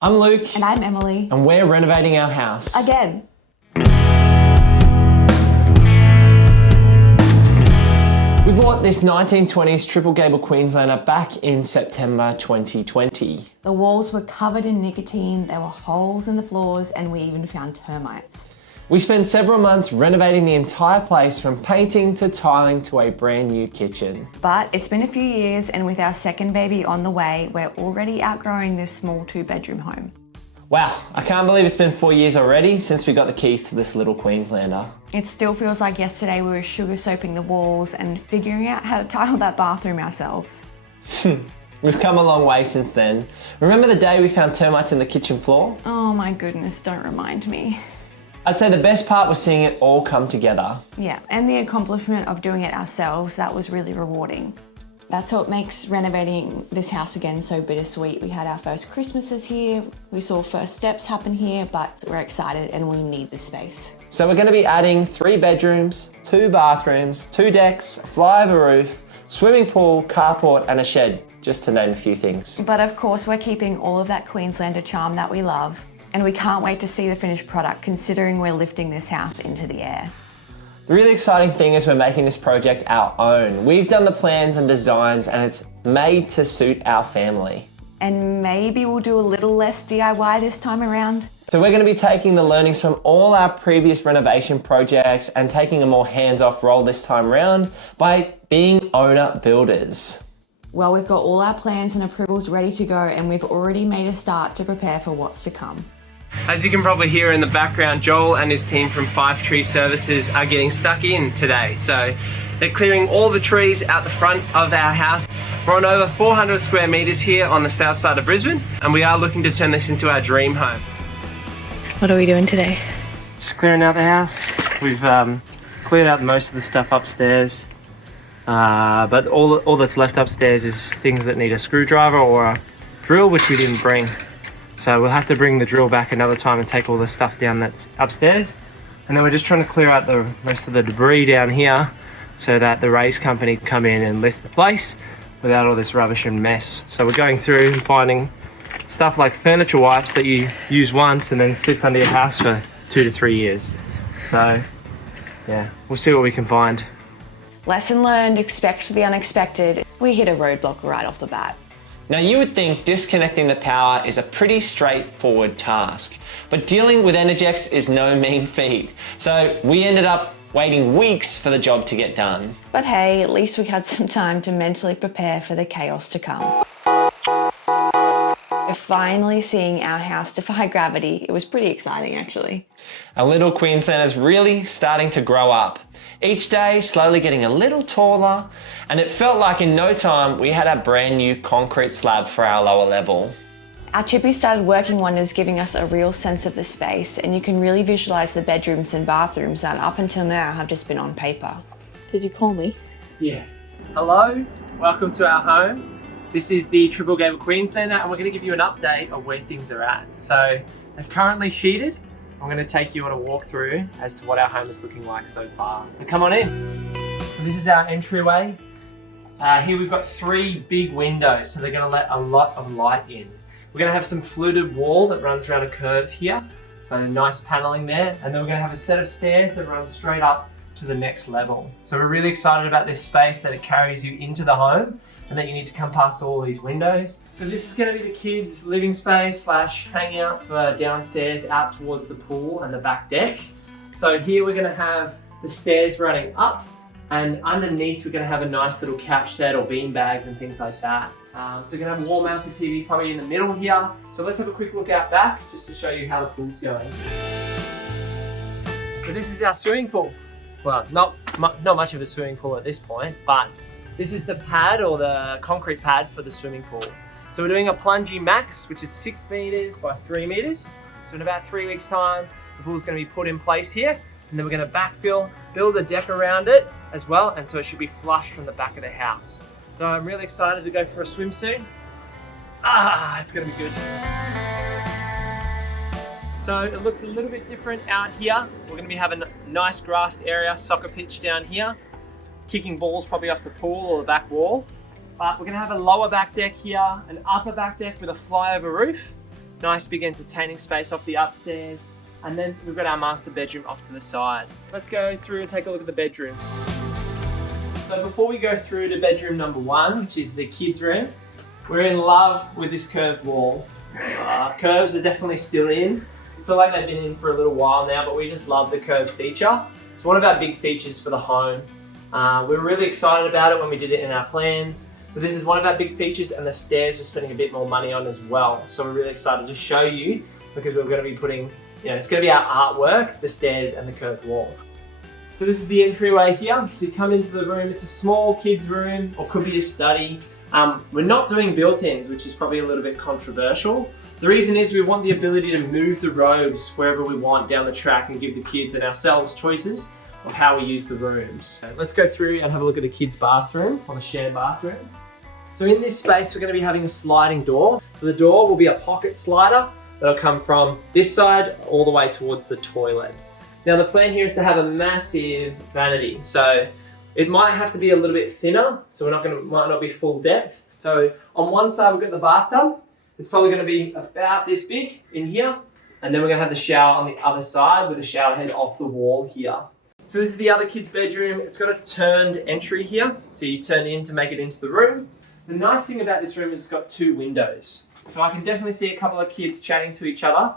I'm Luke. And I'm Emily. And we're renovating our house. Again. We bought this 1920s triple gable Queenslander back in September 2020. The walls were covered in nicotine, there were holes in the floors, and we even found termites. We spent several months renovating the entire place from painting to tiling to a brand new kitchen. But it's been a few years, and with our second baby on the way, we're already outgrowing this small 2-bedroom home. Wow, I can't believe it's been 4 years already since we got the keys to this little Queenslander. It still feels like yesterday we were sugar soaping the walls and figuring out how to tile that bathroom ourselves. We've come a long way since then. Remember the day we found termites in the kitchen floor? Oh my goodness, don't remind me. I'd say the best part was seeing it all come together. Yeah, and the accomplishment of doing it ourselves, that was really rewarding. That's what makes renovating this house again so bittersweet. We had our first Christmases here, we saw first steps happen here, but we're excited and we need this space. So we're going to be adding 3 bedrooms, 2 bathrooms, 2 decks, a flyover roof, swimming pool, carport and a shed, just to name a few things. But of course we're keeping all of that Queenslander charm that we love, and we can't wait to see the finished product considering we're lifting this house into the air. The really exciting thing is we're making this project our own. We've done the plans and designs and it's made to suit our family. And maybe we'll do a little less DIY this time around. So we're going to be taking the learnings from all our previous renovation projects and taking a more hands-off role this time around by being owner builders. Well, we've got all our plans and approvals ready to go, and we've already made a start to prepare for what's to come. As you can probably hear in the background, Joel and his team from Five Tree Services are getting stuck in today. So they're clearing all the trees out the front of our house. We're on over 400 square meters here on the south side of Brisbane, and we are looking to turn this into our dream home. What are we doing today? Just clearing out the house. We've cleared out most of the stuff upstairs, but all that's left upstairs is things that need a screwdriver or a drill, which we didn't bring. So we'll have to bring the drill back another time and take all the stuff down that's upstairs. And then we're just trying to clear out the rest of the debris down here so that the raise company can come in and lift the place without all this rubbish and mess. So we're going through and finding stuff like furniture wipes that you use once and then sits under your house for 2 to 3 years. So yeah, we'll see what we can find. Lesson learned, expect the unexpected. We hit a roadblock right off the bat. Now you would think disconnecting the power is a pretty straightforward task, but dealing with Energex is no mean feat. So we ended up waiting weeks for the job to get done. But hey, at least we had some time to mentally prepare for the chaos to come. We're finally seeing our house defy gravity. It was pretty exciting actually. Our little Queenslander's really starting to grow up. Each day slowly getting a little taller, and it felt like in no time we had a brand new concrete slab for our lower level. Our chippy started working wonders, giving us a real sense of the space, and you can really visualize the bedrooms and bathrooms that up until now have just been on paper. Did you call me? Yeah. Hello, welcome to our home. This is the triple gable Queenslander, and we're going to give you an update of where things are at. So they've currently sheeted. I'm going to take you on a walkthrough as to what our home is looking like so far. So come on in. So this is our entryway. Here we've got 3 big windows, so they're going to let a lot of light in. We're going to have some fluted wall that runs around a curve here, so nice paneling there. And then we're going to have a set of stairs that run straight up to the next level. So we're really excited about this space, that it carries you into the home and that you need to come past all these windows. So this is going to be the kids' living space / hangout for downstairs out towards the pool and the back deck. So here we're going to have the stairs running up, and underneath we're going to have a nice little couch set or bean bags and things like that. So we're going to have a wall mounted TV probably in the middle here. So let's have a quick look out back just to show you how the pool's going. So this is our swimming pool. Well, not much of a swimming pool at this point, but this is the pad or the concrete pad for the swimming pool. So we're doing a plungy max, which is 6 meters by 3 meters. So in about 3 weeks time, the pool's going to be put in place here, and then we're going to backfill, build a deck around it as well, and so it should be flush from the back of the house. So I'm really excited to go for a swim soon. It's going to be good. So it looks a little bit different out here. We're going to be having a nice grassed area, soccer pitch down here, kicking balls probably off the pool or the back wall. But we're going to have a lower back deck here, an upper back deck with a flyover roof, Nice big entertaining space off the upstairs. And then we've got our master bedroom off to the side. Let's go through and take a look at the bedrooms. So before we go through to bedroom number 1, which is the kids' room, we're in love with this curved wall. Curves are definitely still in. I feel like they've been in for a little while now, but we just love the curved feature. It's one of our big features for the home. We were really excited about it when we did it in our plans. So this is one of our big features, and the stairs we're spending a bit more money on as well. So we're really excited to show you, because we're going to be putting, it's going to be our artwork, the stairs and the curved wall. So this is the entryway here. So you come into the room, it's a small kids room, or could be a study. We're not doing built-ins, which is probably a little bit controversial. The reason is we want the ability to move the robes wherever we want down the track and give the kids and ourselves choices of how we use the rooms. Let's go through and have a look at the kids' bathroom, on a shared bathroom. So in this space, we're going to be having a sliding door. So the door will be a pocket slider that'll come from this side all the way towards the toilet. Now the plan here is to have a massive vanity. So it might have to be a little bit thinner, so might not be full depth. So on one side we've got the bathtub. It's probably going to be about this big in here. And then we're going to have the shower on the other side with the shower head off the wall here. So this is the other kid's bedroom. It's got a turned entry here. So you turn in to make it into the room. The nice thing about this room is it's got 2 windows. So I can definitely see a couple of kids chatting to each other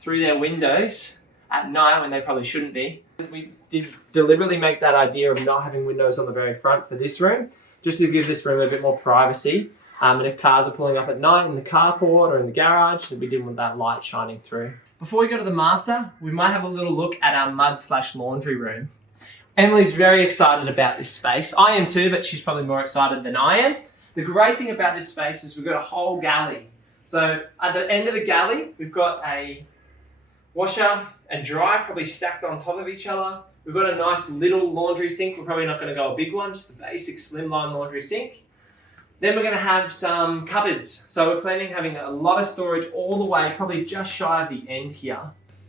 through their windows at night when they probably shouldn't be. We did deliberately make that idea of not having windows on the very front for this room, just to give this room a bit more privacy. And if cars are pulling up at night in the carport or in the garage, we didn't want that light shining through. Before we go to the master, we might have a little look at our mud/laundry room. Emily's very excited about this space. I am too, but she's probably more excited than I am. The great thing about this space is we've got a whole galley. So at the end of the galley, we've got a washer and dryer probably stacked on top of each other. We've got a nice little laundry sink. We're probably not going to go a big one, just a basic slimline laundry sink. Then we're going to have some cupboards. So we're planning having a lot of storage all the way, probably just shy of the end here.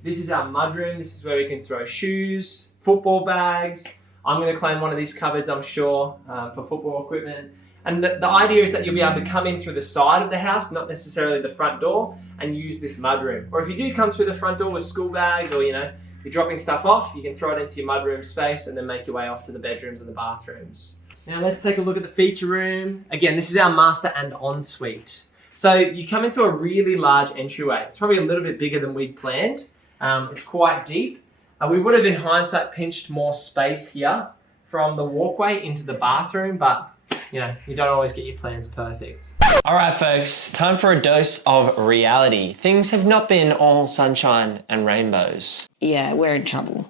This is our mudroom. This is where we can throw shoes, football bags. I'm going to claim one of these cupboards, I'm sure, for football equipment. And the idea is that you'll be able to come in through the side of the house, not necessarily the front door, and use this mudroom. Or if you do come through the front door with school bags, or you're dropping stuff off, you can throw it into your mudroom space and then make your way off to the bedrooms and the bathrooms. Now let's take a look at the feature room. Again, this is our master and ensuite. So you come into a really large entryway. It's probably a little bit bigger than we'd planned. It's quite deep. We would have, in hindsight, pinched more space here from the walkway into the bathroom, but you don't always get your plans perfect. All right, folks, time for a dose of reality. Things have not been all sunshine and rainbows. Yeah, we're in trouble.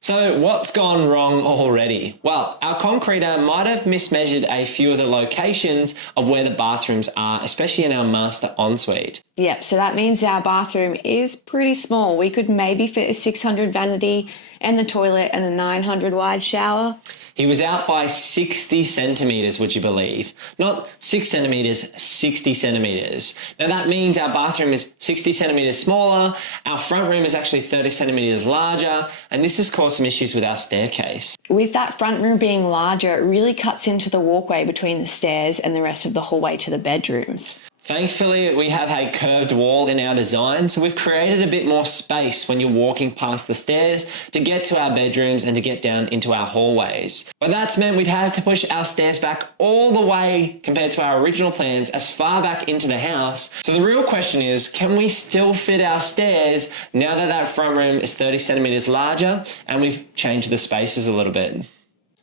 So what's gone wrong already? Well, our concreter might have mismeasured a few of the locations of where the bathrooms are, especially in our master ensuite. Yep, so that means our bathroom is pretty small. We could maybe fit a 600 vanity and the toilet and a 900 wide shower. He was out by 60 centimetres, would you believe? Not 6 centimetres, 60 centimetres. Now that means our bathroom is 60 centimetres smaller, our front room is actually 30 centimetres larger, and this has caused some issues with our staircase. With that front room being larger, it really cuts into the walkway between the stairs and the rest of the hallway to the bedrooms. Thankfully, we have a curved wall in our design, so we've created a bit more space when you're walking past the stairs to get to our bedrooms and to get down into our hallways. But that's meant we'd have to push our stairs back all the way compared to our original plans as far back into the house. So the real question is, can we still fit our stairs now that that front room is 30 centimetres larger and we've changed the spaces a little bit?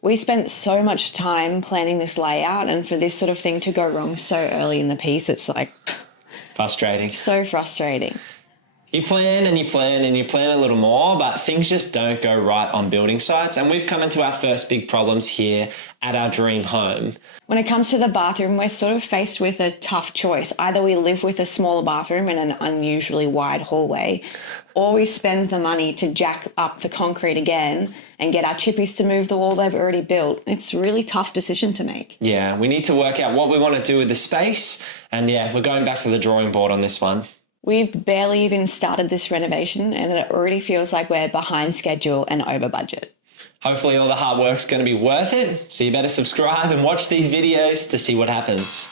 We spent so much time planning this layout, and for this sort of thing to go wrong so early in the piece, it's like frustrating. So frustrating. You plan and you plan and you plan a little more, but things just don't go right on building sites, and we've come into our first big problems here at our dream home. When it comes to the bathroom, we're sort of faced with a tough choice. Either we live with a smaller bathroom and an unusually wide hallway, or we spend the money to jack up the concrete again and get our chippies to move the wall they've already built. It's a really tough decision to make. Yeah, we need to work out what we want to do with the space, and yeah, we're going back to the drawing board on this one. We've barely even started this renovation, and it already feels like we're behind schedule and over budget. Hopefully all the hard work's going to be worth it, so you better subscribe and watch these videos to see what happens.